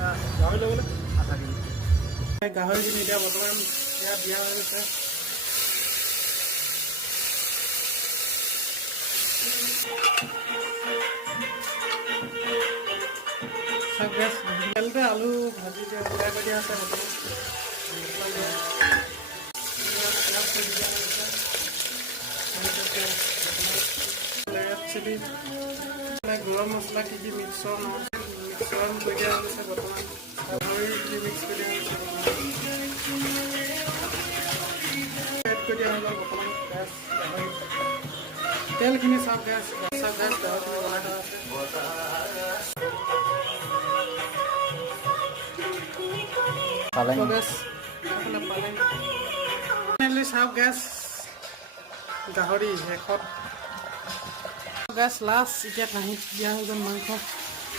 গাহৰি ল'বলৈ আধা কেজি গাহৰিখিনি এতিয়া বৰ্তমান ইয়াত দিয়া হৈ গৈছে চব গেছ তেলতে আলু ভাজি দিয়া ফ্ৰাই কৰি দিয়া আছে চিলি গৰম মছলা কি কি মিক্সৰ কৰি দিয়া হৈছে বৰ্তমান গাহৰি কি মিক্স কৰি দিয়া হৈছে এড কৰি দিয়া হৈ গ'ল বৰ্তমান গেছ গাহৰি তেলখিনি চব গেছ গাহৰিখিনি বনাই থোৱা আছে ফাইনেলি চাওক গেছ গাহৰি শেষত গেছ লাষ্ট এতিয়া কাঁহীত দিয়া হৈ গ'ল মাংস